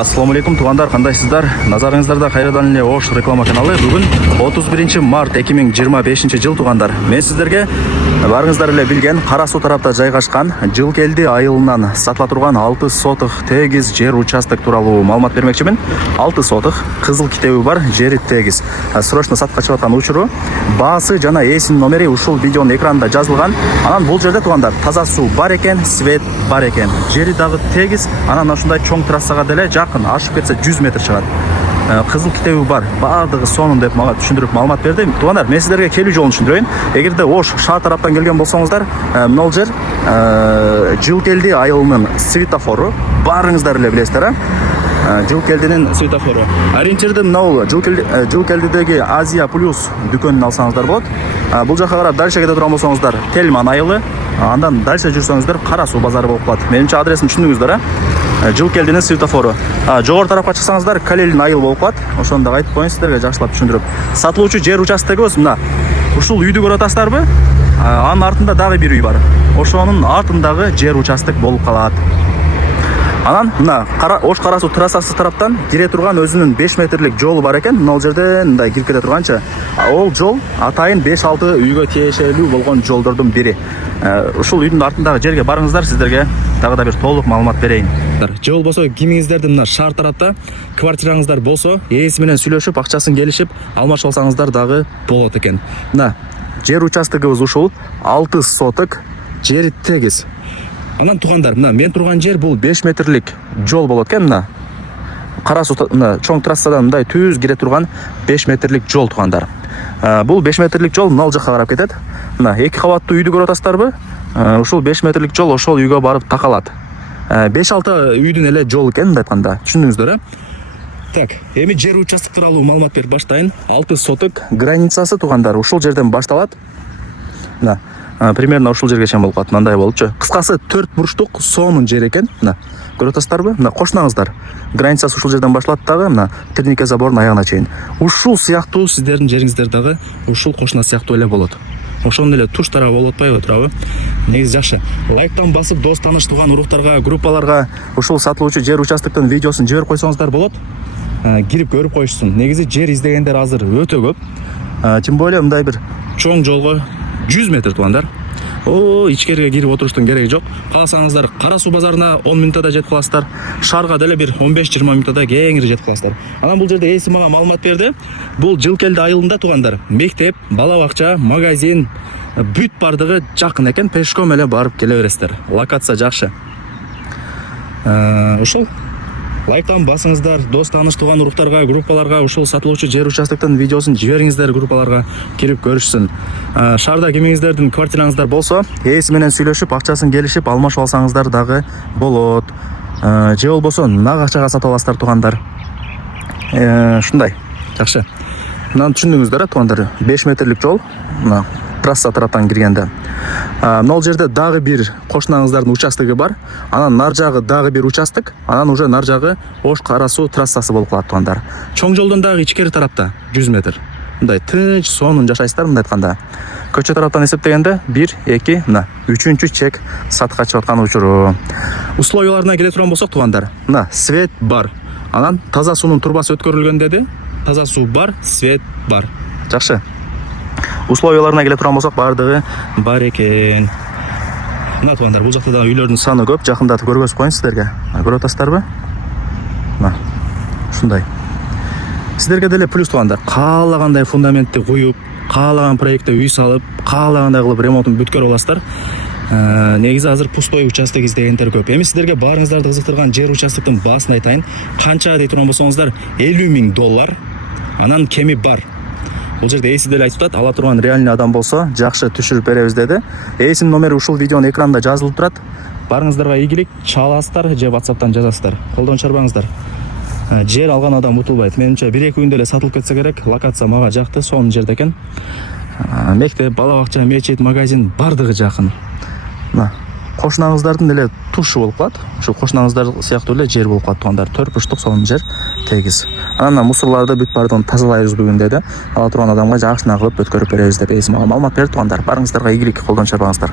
Ассаламу алейкум туғандар, қандайсыздар? Назарыңыздарда қайрадан эле Ош реклама каналы. Бүгін 31 март 2025 жыл туғандар. Мен сіздерге барыңыздар эле билген Кара Суу тарапта жайгашкан Жылкелди айылынан сатыла турган 6 сотық тегиз жер участок тууралуу маалымат бермекчимин. 6 сотық кызыл китеби бар, жери тегиз. Срочно сатка чыгып аткан учуру, баасы жана ээсинин номери ушул видеонун экранында жазылган. Анан бул жерде туғандар таза суу бар экен, свет бар экен. Жери дагы тегиз, анан ушундай чоң трассага деле жакын, ашып кетсе 100 метр чыгат. Кызыл китеби бар, баардыгы сонун деп мага түшүндүрүп маалымат берди. Тугандар, мен сиздерге келүү жолун түшүндүрөйүн. Эгерде Ош шаар тараптан келген болсоңуздар, мына жер Жылкелди айылынын светофору, баарыңыздар эле билесиздер, Жылкелдинин светофору. Ориентирди мына Жылкелдидеги Азия Плюс дүкөнүн алсаңыздар болот. Бул жака карап дальше кете турган болсоңуздар, Тельман айылы, андан дальше жүрсөңүздөр Кара Суу базары болуп калат. Менимче адресин түшүндүңүздөр, Жылкелдинин светофору. Жогору тарапка чыксаңыздар, Калелин айыл болуп калат. Ошону да айтып коеюн сиздерге жакшылап түшүндүрүп. Сатылуучу жер участогубуз мына. Ушул үйдү көрүп атасыздарбы? Анын артында дагы бир үй бар. Ошонун артындагы жер участок болуп калат. Анан мына Ош Кара Суу трассасы тараптан кире турган өзүнүн 5 метрлик жолу бар экен. Мына жерде мындай кирип кете турганча, ол жол атайын 5-6 үйгө тиешелүү болгон жолдордун бири. Ушул үйдүн артындагы жерге барыңыздар, сиздерге дагы да бир толук маалымат берейин. Же болбосо кимиңиздердин мына шаар тарапта квартираңыздар болсо, ээси менен сүйлөшүп, акчасын келишип алмашып алсаңыздар дагы болот экен. Мына жер участогубуз ушул 6 соток жери тегиз. Анан тугандар, мына мен турган жер бул 5 метрлик жол болот экен. Мына Кара Суу мына чоң трассадан мындай түз кире турган 5 метрлик жол тугандар. Бул 5 метрлик жол мына жакка карап кетет. Мына 2 кабаттуу үйдү көрүп атасыздарбы? Ушул 5 метрлик жол ошол үйгө барып такалат. 5-6 үйдүн эле жол экен деп айтканда. Түшүндүңүздөр, Так, эми жер участок тууралуу маалымат берип баштайын. 6 соток границасы тугандар ушул жерден башталат. Мына примерно ушул жерге чейин болуп калат. Мындай болчу. Кыскасы 4 бурчтук сонун жер экен. Мына көрүп атасыздарбы? Мына кошунаңыздар. Границасы ушул жерден башталат дагы, мына Тернике заборунун аягына чейин. Ушул сыяктуу сиздердин жериңиздер дагы ушул кошуна сыяктуу эле болот. Ошондой эле туш тарабы болуп атпайбы, туурабы? Негизи жакшы. Лайктан басып, дос таныш туган уруктарга, группаларга ушул сатылуучу жер участоктун видеосун жиберип койсоңуздар болот. Кирип көрүп коюшсун. Негизи жер издегендер азыр өтө көп. Тем более мындай бир чоң жолго 100 метр тугандар. Ичкерге кирип отуруштун кереги жок. Кааласаңыздар Кара Суу базарына 10 минутта жетип каласыздар. Шаарга деле бир 15-20 минутта кеңири жетип каласыздар. Анан бул жерде ээси мага маалымат берди. Бул Жылкелди айылында тугандар мектеп, бала бакча, магазин бүт бардыгы жакын экен. Пешком эле барып келе бересиздер. Локация жакшы. Ушул лайктан басыңыздар, дос таныш туган уруктарга, группаларга ушул сатылуучу жер участоктун видеосун жибериңиздер, группаларга кирип көрүшсүн. Шаарда кимиңиздердин квартираңыздар болсо, ээси менен сүйлөшүп, акчасын келишип алмашып алсаңыздар дагы болот. Же болбосо нак акчага сатып аласыздар тугандар. Ушундай. Жакшы. Мынаны түшүндүңүздөр, тугандар. 5 метрлик жол, мына трасса тараптан киргенде. Мына жерде дагы бир кошунаңыздардын участогу бар. Анан нар жагы дагы бир участок, анан уже нар жагы Ош Кара Суу трассасы болуп калат тугандар. Чоң жолдон дагы ичкери тарапта 100 метр. Мындай тынч, сонун жашайсыздар мындай айтканда. Көчө тараптан эсептегенде 1, 2, мына 3-чү чек сатка чыгып аткан учуру. Условияларына келе турган болсок тугандар, мына свет бар. Анан таза суунун турбасы өткөрүлгөн деди. Таза суу бар, свет бар. Жакшы. Условияларына келе турган болсок, бардыгы бар экен. Мына тугандар, бул жакта да үйлөрдүн саны көп, жакындатып көргөзүп коеюн сиздерге. Көрүп атасыздарбы? Мына ушундай. Сиздерге деле плюс тугандар, каалагандай фундаментти куюп, каалаган проектте үй салып, каалагандай кылып ремонтун бүткөрүп аласыздар. Негизи азыр пустой участок издегендер көп. Эми сиздерге баарыңыздарды кызыктырган жер участоктун баасын айтайын. Канча дей турган болсоңуздар, $50,000. Анан кеми бар. Бул жерде ээси деле айтып атат, ала турган реальный адам болсо жакшы түшүрүп беребиз деди. Ээсинин номери ушул видеонун экранында жазылып турат. Барыңыздарга ийгилик, чаласыздар же WhatsApp'тан жазасыздар. Колдон чарбаңыздар. Жер алган адам утулбайт. Менимче 1-2 күндө эле сатылып кетсе керек. Локация мага жакты, сонун жерде экен. Мектеп, бала бакча, мечит, магазин бардыгы жакын. Мына кошунаңыздардын эле тушу болуп калат. Ошо кошунаңыздар сыяктуу эле жер болуп калат тугандар. 4 бурчтук сонун жер тегиз. Анан мусорларды бүт бардыгын тазалайбыз бүгүн деди. Ала турган адамга жакшына кылып өткөрүп беребиз деп ээси мага маалымат берди тугандар. Барыңыздарга ийгилик, колдон чарбаңыздар.